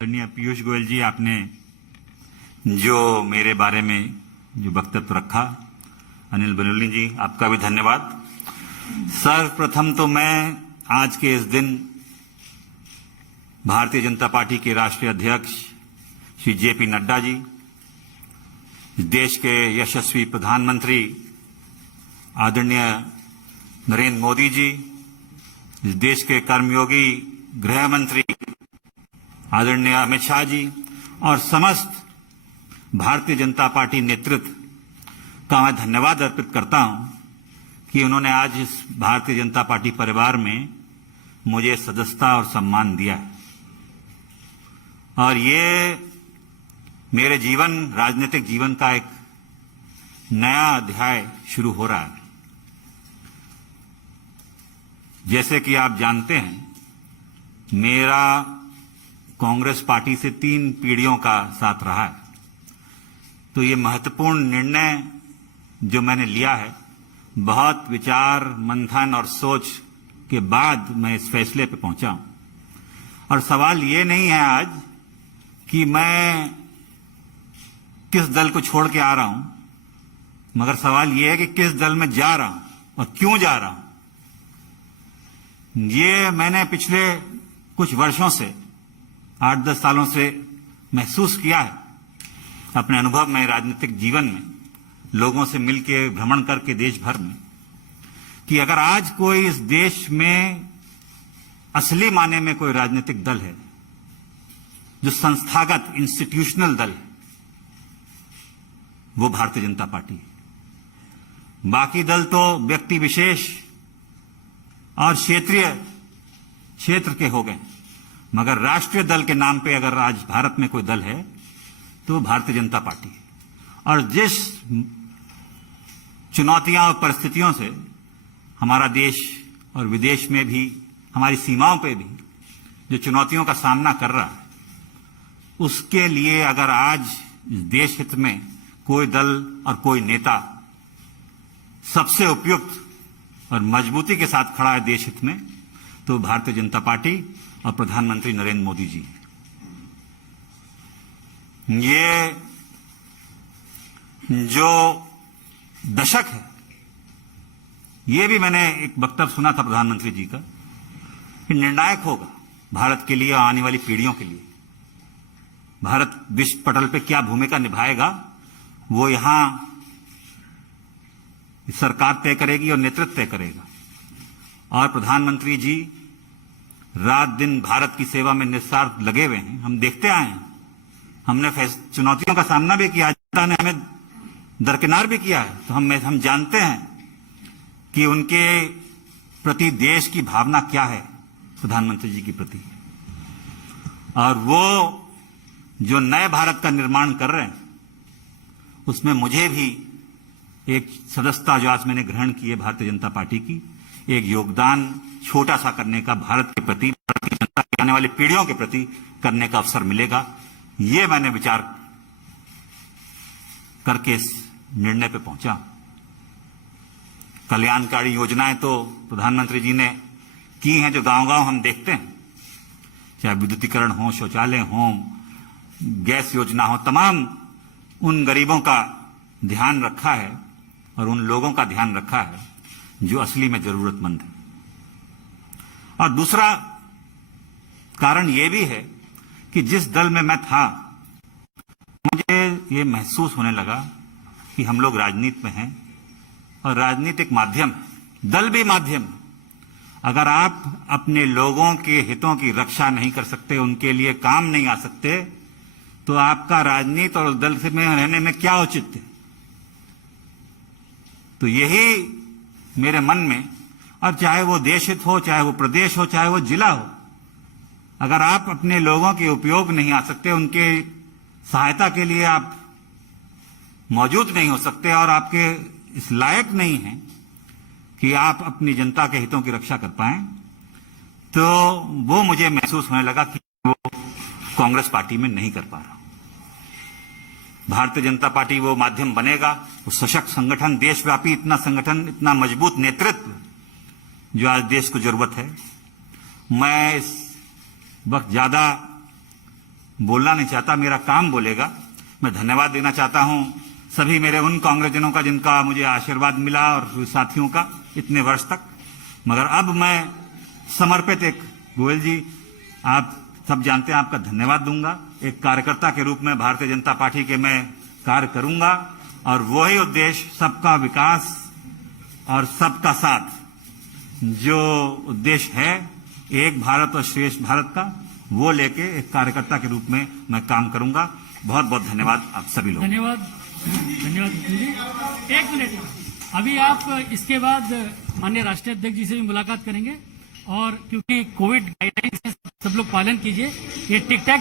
आदरणीय पीयूष गोयल जी, आपने जो मेरे बारे में जो वक्तव्य रखा, अनिल बलूनी जी, आपका भी धन्यवाद। सर्वप्रथम तो मैं आज के इस दिन भारतीय जनता पार्टी के राष्ट्रीय अध्यक्ष श्री जेपी नड्डा जी, देश के यशस्वी प्रधानमंत्री आदरणीय नरेंद्र मोदी जी, इस देश के कर्मयोगी गृह मंत्री आदरणीय अमित शाह जी और समस्त भारतीय जनता पार्टी नेतृत्व का मैं धन्यवाद अर्पित करता हूं कि उन्होंने आज इस भारतीय जनता पार्टी परिवार में मुझे सदस्यता और सम्मान दिया है। और ये मेरे राजनीतिक जीवन का एक नया अध्याय शुरू हो रहा है। जैसे कि आप जानते हैं, मेरा कांग्रेस पार्टी से 3 पीढ़ियों का साथ रहा है। तो ये महत्वपूर्ण निर्णय जो मैंने लिया है, बहुत विचार मंथन और सोच के बाद मैं इस फैसले पे पहुंचा हूं। और सवाल ये नहीं है आज कि मैं किस दल को छोड़ के आ रहा हूं, मगर सवाल ये है कि किस दल में जा रहा हूं और क्यों जा रहा हूं। ये मैंने पिछले कुछ वर्षों से 8-10 सालों से महसूस किया है अपने अनुभव में, राजनीतिक जीवन में, लोगों से मिलकर भ्रमण करके देश भर में, कि अगर आज कोई इस देश में असली माने में कोई राजनीतिक दल है जो संस्थागत इंस्टीट्यूशनल दल है, वो भारतीय जनता पार्टी है। बाकी दल तो व्यक्ति विशेष और क्षेत्र के हो गए, मगर राष्ट्रीय दल के नाम पे अगर आज भारत में कोई दल है तो भारतीय जनता पार्टी है। और जिस चुनौतियां और परिस्थितियों से हमारा देश और विदेश में भी, हमारी सीमाओं पे भी जो चुनौतियों का सामना कर रहा है, उसके लिए अगर आज इस देश हित में कोई दल और कोई नेता सबसे उपयुक्त और मजबूती के साथ खड़ा है देश हित में, तो भारतीय जनता पार्टी और प्रधानमंत्री नरेंद्र मोदी जी। ये जो दशक है, ये भी मैंने एक वक्तव्य सुना था प्रधानमंत्री जी का, कि निर्णायक होगा भारत के लिए और आने वाली पीढ़ियों के लिए। भारत विश्व पटल पे क्या भूमिका निभाएगा, वो यहां सरकार तय करेगी और नेतृत्व तय करेगा। और प्रधानमंत्री जी रात दिन भारत की सेवा में निस्वार्थ लगे हुए हैं। हम देखते आए हैं, हमने चुनौतियों का सामना भी किया, जनता ने हमें दरकिनार भी किया है। तो हम जानते हैं कि उनके प्रति देश की भावना क्या है, प्रधानमंत्री जी के प्रति। और वो जो नए भारत का निर्माण कर रहे हैं, उसमें मुझे भी एक सदस्यता जो आज मैंने ग्रहण की है भारतीय जनता पार्टी की, एक योगदान छोटा सा करने का भारत के प्रति, भारत की जनता की आने वाली पीढ़ियों के प्रति करने का अवसर मिलेगा। ये मैंने विचार करके इस निर्णय पे पहुंचा। कल्याणकारी योजनाएं तो प्रधानमंत्री जी ने की हैं, जो गांव-गांव हम देखते हैं, चाहे विद्युतीकरण हो, शौचालय हो, गैस योजना हो, तमाम उन गरीबों का ध्यान रखा है और उन लोगों का ध्यान रखा है जो असली में जरूरतमंद है। और दूसरा कारण यह भी है कि जिस दल में मैं था, मुझे ये महसूस होने लगा कि हम लोग राजनीति में हैं और राजनीति एक माध्यम है, दल भी माध्यम है। अगर आप अपने लोगों के हितों की रक्षा नहीं कर सकते, उनके लिए काम नहीं आ सकते, तो आपका राजनीति और दल से में रहने में क्या औचित्य है। तो यही मेरे मन में, और चाहे वो देश हित हो, चाहे वो प्रदेश हो, चाहे वो जिला हो, अगर आप अपने लोगों के उपयोग नहीं आ सकते, उनके सहायता के लिए आप मौजूद नहीं हो सकते और आपके इस लायक नहीं हैं कि आप अपनी जनता के हितों की रक्षा कर पाएं, तो वो मुझे महसूस होने लगा कि वो कांग्रेस पार्टी में नहीं कर पा रहा। भारतीय जनता पार्टी वो माध्यम बनेगा, वो सशक्त संगठन, देशव्यापी इतना संगठन, इतना मजबूत नेतृत्व जो आज देश को जरूरत है। मैं इस वक्त ज्यादा बोलना नहीं चाहता, मेरा काम बोलेगा। मैं धन्यवाद देना चाहता हूं सभी मेरे उन कांग्रेसजनों का जिनका मुझे आशीर्वाद मिला और साथियों का इतने वर्ष तक। मगर अब मैं समर्पित एक गोयल जी, आप सब जानते हैं, आपका धन्यवाद दूंगा। एक कार्यकर्ता के रूप में भारतीय जनता पार्टी के मैं कार्य करूंगा और वही उद्देश्य सबका विकास और सबका साथ, जो उद्देश्य है एक भारत और श्रेष्ठ भारत का, वो लेके एक कार्यकर्ता के रूप में मैं काम करूंगा। बहुत बहुत धन्यवाद आप सभी लोग। धन्यवाद धन्यवाद जी। एक मिनट, अभी आप इसके बाद माननीय राष्ट्रीय अध्यक्ष जी से भी मुलाकात करेंगे और क्योंकि कोविड गाइडलाइंस सब लोग पालन कीजिए। ये टिक टैक